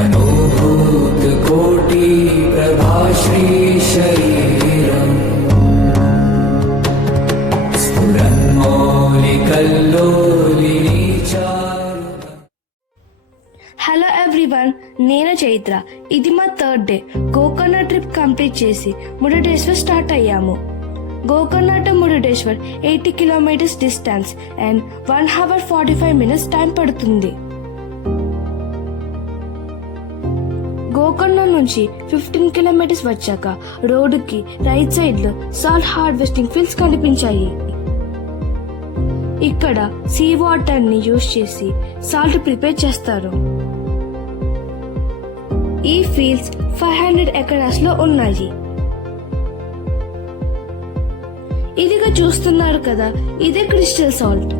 मनोभूत कोटि प्रभाश्री शरीरम् स्फुरन्मौलिकल्लोलिनी चारु। Hello everyone, నేను చైత్ర. ఇది మా third day. Gokarna trip complete చేసి మురుడేశ్వర్ స్టార్ట్ అయ్యాము. Gokarna to Murudeshwar 80 kilometres distance and 1 hour 45 minutes time పడుతుంది. గోకర్ణ నుంచి 15 కిలోమీటర్స్ వచ్చాక రోడ్డుకి రైట్ సైడ్ లో సాల్ట్ హార్వెస్టింగ్ ఫీల్డ్స్ కనిపించాయి. ఇక్కడ సీ వాటర్ ని యూజ్ చేసి సాల్ట్ ప్రిపేర్ చేస్తారు. ఈ ఫీల్డ్స్ 500 ఎకరాస్ లో ఉన్నాయి. ఇదిగా చూస్తున్నారు కదా, ఇదే క్రిస్టల్ సాల్ట్.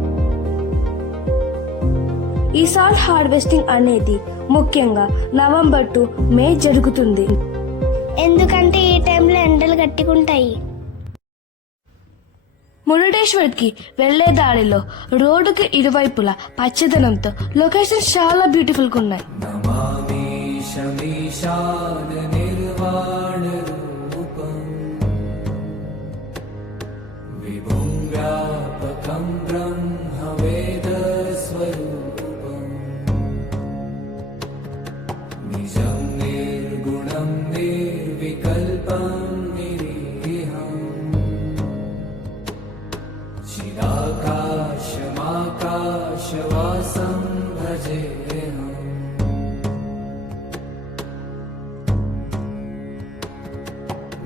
ఈ సాల్ట్ హార్వెస్టింగ్ అనేది ముఖ్యంగా నవంబర్ టు మే జరుగుతుంది. ఎందుకంటే ఈ టైంలో ఎండలు గట్టిగుంటాయి. మురుడేశ్వర్ కి వెళ్లే దారిలో రోడ్డుకి ఇరువైపులా పచ్చదనంతో లొకేషన్స్ చాలా బ్యూటిఫుల్ గా ఉన్నాయి. चिदाकाशमाकाशवासं भजेऽहम्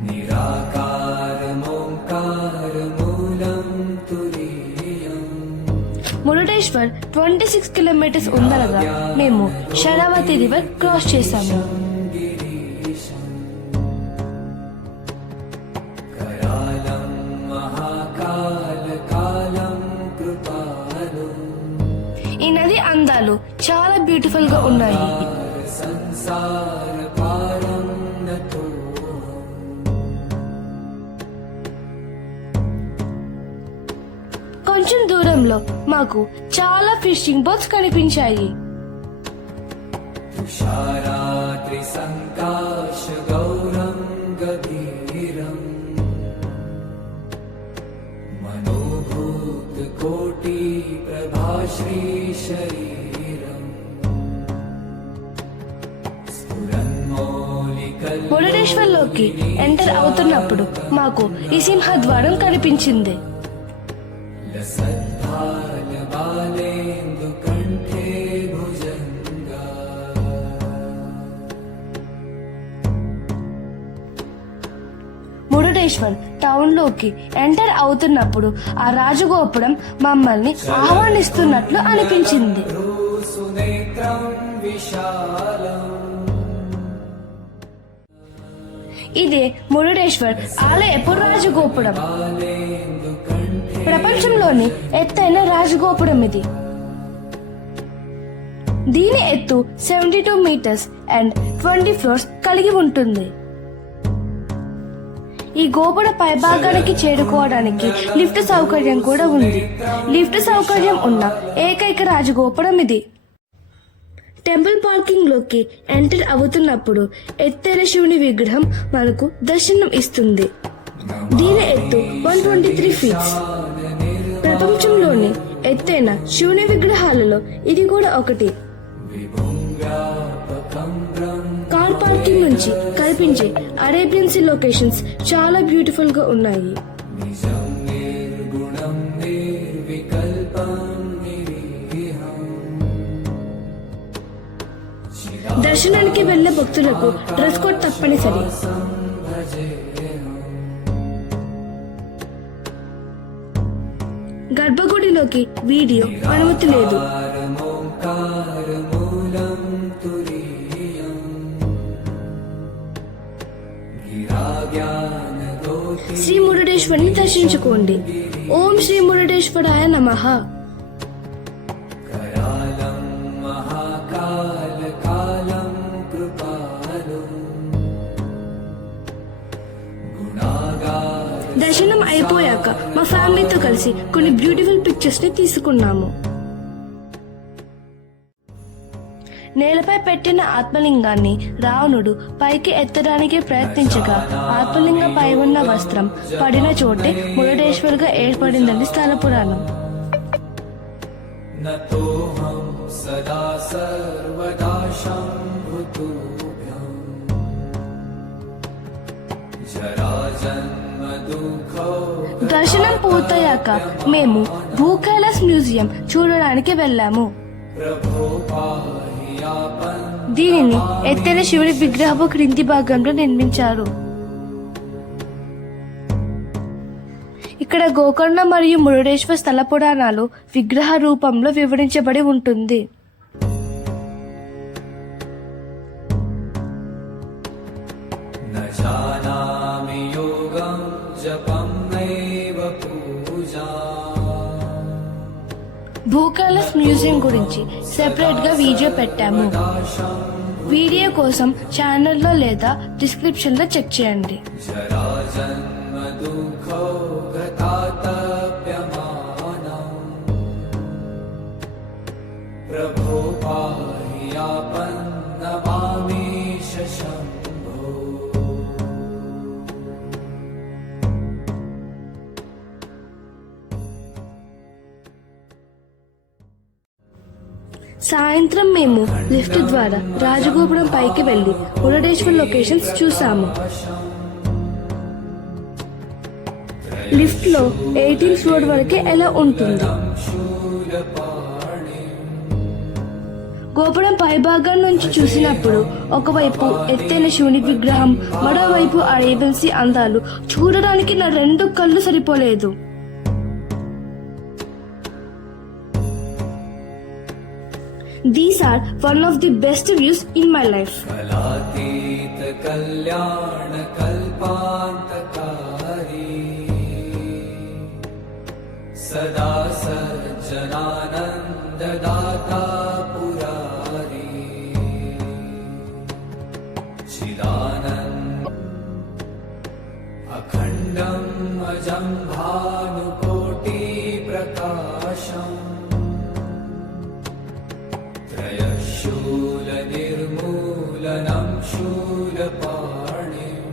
निराकारमोङ्कारमूलं तुरीयम्. మురుడేశ్వర్ 26 కిలోమీటర్స్ ఉందనగా మేము శరావతి రివర్ క్రాస్ చేశాము. ఈ నది అందాలు చాలా బ్యూటిఫుల్ గా ఉన్నాయి. కొంచెం దూరంలో మాకు చాలా ఫిషింగ్ బోట్స్ కనిపించాయి. मनोभूत कोटि प्रभाश्री शरीरम् स्फुरन्मौलिकल्लोलिनी. మురుడేశ్వర్ లోకి ఎంటర్ అవుతున్నప్పుడు మాకు ఈ సింహద్వారం కనిపించింది. మురుడేశ్వర్ టౌన్ లోకి ఎంటర్ అవుతున్నప్పుడు ఆ రాజగోపురం మమ్మల్ని ఆహ్వానిస్తున్నట్లు అనిపించింది. ఇదే మురుడేశ్వర్ ఆలయపు రాజగోపురం. ప్రపంచంలోని ఎత్తైన రాజగోపురం ఇది. దీని ఎత్తు 72 మీటర్స్ అండ్ 20 floors కలిగి ఉంటుంది. ఈ గోపుర పైభాగానికి చేరుకోవడానికి లిఫ్ట్ సౌకర్యం కూడా ఉంది. లిఫ్ట్ సౌకర్యం ఉన్న ఏకైక రాజగోపురం ఇది. టెంపుల్ పార్కింగ్ లోకి ఎంటర్ అవుతున్నప్పుడు ఎత్తైన శివుని విగ్రహం మనకు దర్శనం ఇస్తుంది. దీని ఎత్తు 123 feet. ప్రపంచంలోని ఎత్తైన శివుని విగ్రహాలలో ఇది కూడా ఒకటి. కార్ పార్కింగ్ నుంచి కనిపించే అరేబియన్ సీ లొకేషన్స్ చాలా బ్యూటిఫుల్ గా ఉన్నాయి. దర్శనానికి వెళ్లే భక్తులకు డ్రెస్ కోడ్ తప్పనిసరి. గర్భగుడిలోకి వీడియో అనుమతి లేదు. శ్రీ మురుడేశ్వరిని దర్శించుకోండి. ఓం శ్రీ మురుడేశ్వరాయ నమః. దర్శనం అయిపోయాక మా ఫ్యామిలీతో కలిసి కొన్ని బ్యూటిఫుల్ పిక్చర్స్ ని తీసుకున్నాము. నేలపై పెట్టిన ఆత్మలింగాన్ని రావణుడు పైకి ఎత్తడానికి ప్రయత్నించగా ఆత్మలింగంపై ఉన్న వస్త్రం పడిన చోటే మురుడేశ్వర్గా ఏర్పడిందని స్థల పురాణం. न तोऽहं सदा सर्वदा शम्भुतुभ्यं जराजन्म दुःखौ దర్శనం పూర్తయ్యాక మేము భూకైలాస్ మ్యూజియం చూడడానికి వెళ్ళాము. प्रभो पाहि यापन् దీనిని ఎత్తైన శివుడి విగ్రహపు క్రింది భాగంలో నిర్మించారు. ఇక్కడ గోకర్ణ మరియు మురుడేశ్వర స్థల పురాణాలు విగ్రహ రూపంలో వివరించబడి ఉంటుంది. न जानामि योगं जपं नैव पूजा భూకైలాస్ మ్యూజియం గురించి సెపరేట్ గా వీడియో పెట్టాము. వీడియో కోసం ఛానల్లో లేదా డిస్క్రిప్షన్ లో చెక్ చేయండి. जराजन्म दुःखौ गतातप्यमानम् प्रभो पाहि यापन् नमामीश शम्भो సాయంత్రం మేము లిఫ్ట్ ద్వారా రాజగోపురం పైకి వెళ్లి మురుడేశ్వర్ లొకేషన్స్ చూసాము. లిఫ్ట్ లో 18th ఫ్లోర్ వరకే ఎలా ఉంటుంది. గోపురం పై భాగం నుంచి చూసినప్పుడు ఒకవైపు ఎత్తైన శివుని విగ్రహం, మరోవైపు అరేవెన్సీ అందాలు చూడడానికి నా 2 కళ్ళు సరిపోలేదు. These are one of the best views in my life. कलातीत कल्याण कल्पान्तकारी सदा सज्जनानन्ददाता पुरारी चिदानन्द अखण्डम् अजं भानुकोटिप्रकाशम् त्रयशूलनिर्मूलनं शूलपाणिम्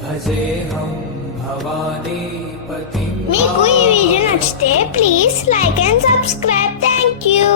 भजेऽहं भवानीपतिं మీకు ఈ వీడియో నచ్చితే please like and subscribe. Thank you.